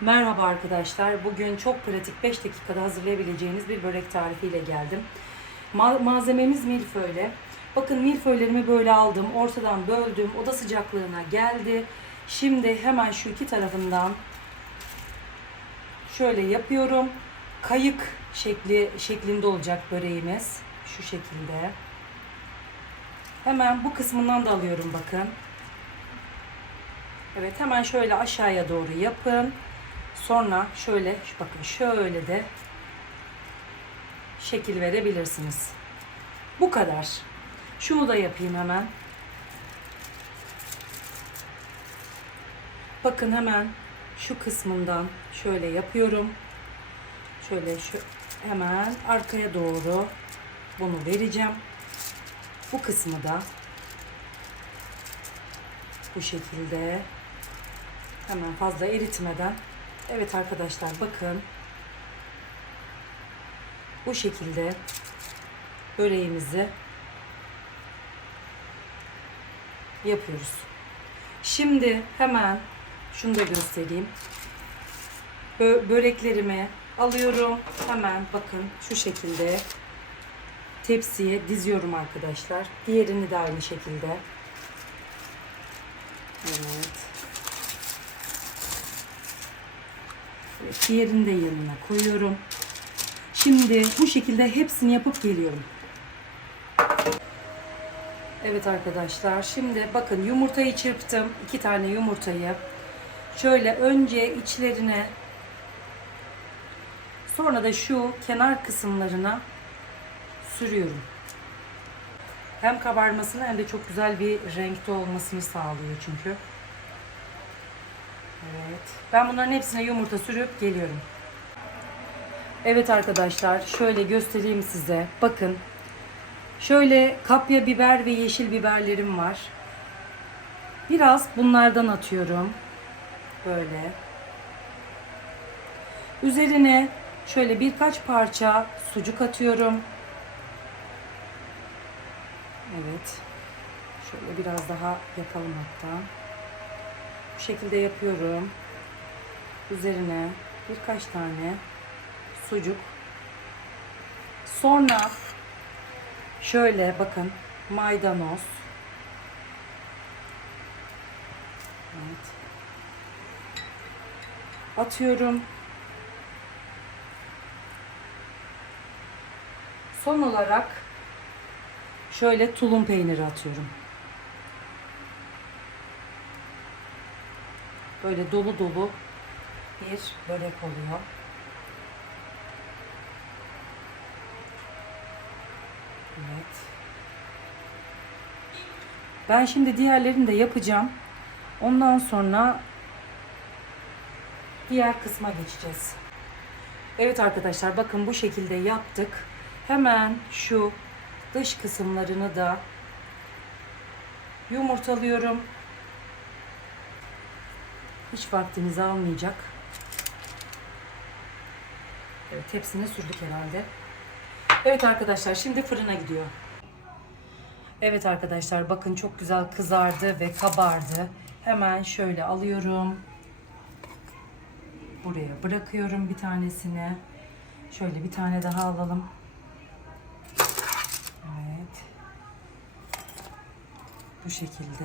Merhaba arkadaşlar. Bugün çok pratik 5 dakikada hazırlayabileceğiniz bir börek tarifiyle geldim. Ma- malzememiz milföyle. Bakın milföylerimi böyle aldım. Ortadan böldüm. Oda sıcaklığına geldi. Şimdi hemen şu iki tarafından şöyle yapıyorum. Kayık şekli şeklinde olacak böreğimiz. Şu şekilde. Hemen bu kısmından da alıyorum bakın. Evet hemen şöyle aşağıya doğru yapın. Sonra şöyle bakın şöyle de şekil verebilirsiniz. Bu kadar. Şunu da yapayım hemen. Bakın hemen şu kısmından şöyle yapıyorum. Şöyle şu hemen arkaya doğru bunu vereceğim. Bu kısmı da bu şekilde hemen fazla eritmeden Evet arkadaşlar bakın bu şekilde böreğimizi yapıyoruz. Şimdi hemen şunu da göstereyim. Bö- böreklerimi alıyorum. Hemen bakın şu şekilde tepsiye diziyorum arkadaşlar. Diğerini de aynı şekilde. Evet. Diğerini de yanına koyuyorum. Şimdi bu şekilde hepsini yapıp geliyorum. Evet arkadaşlar şimdi bakın yumurtayı çırptım. iki tane yumurtayı. Şöyle önce içlerine sonra da şu kenar kısımlarına sürüyorum. Hem kabarmasını hem de çok güzel bir renkte olmasını sağlıyor çünkü. Evet. Ben bunların hepsine yumurta sürüp geliyorum. Evet arkadaşlar şöyle göstereyim size. Bakın. Şöyle kapya biber ve yeşil biberlerim var. Biraz bunlardan atıyorum. Böyle. Üzerine şöyle birkaç parça sucuk atıyorum. Evet. Şöyle biraz daha yapalım hatta. Bu şekilde yapıyorum. Üzerine birkaç tane sucuk. Sonra şöyle bakın maydanoz. Evet. Atıyorum. Son olarak şöyle tulum peyniri atıyorum. Böyle dolu dolu bir börek oluyor. Evet. Ben şimdi diğerlerini de yapacağım. Ondan sonra diğer kısma geçeceğiz. Evet arkadaşlar bakın bu şekilde yaptık. Hemen şu dış kısımlarını da yumurtalıyorum. Hiç vaktinizi almayacak. Evet hepsini sürdük herhalde. Evet arkadaşlar şimdi fırına gidiyor. Evet arkadaşlar bakın çok güzel kızardı ve kabardı. Hemen şöyle alıyorum. Buraya bırakıyorum bir tanesini. Şöyle bir tane daha alalım. Evet. Bu şekilde.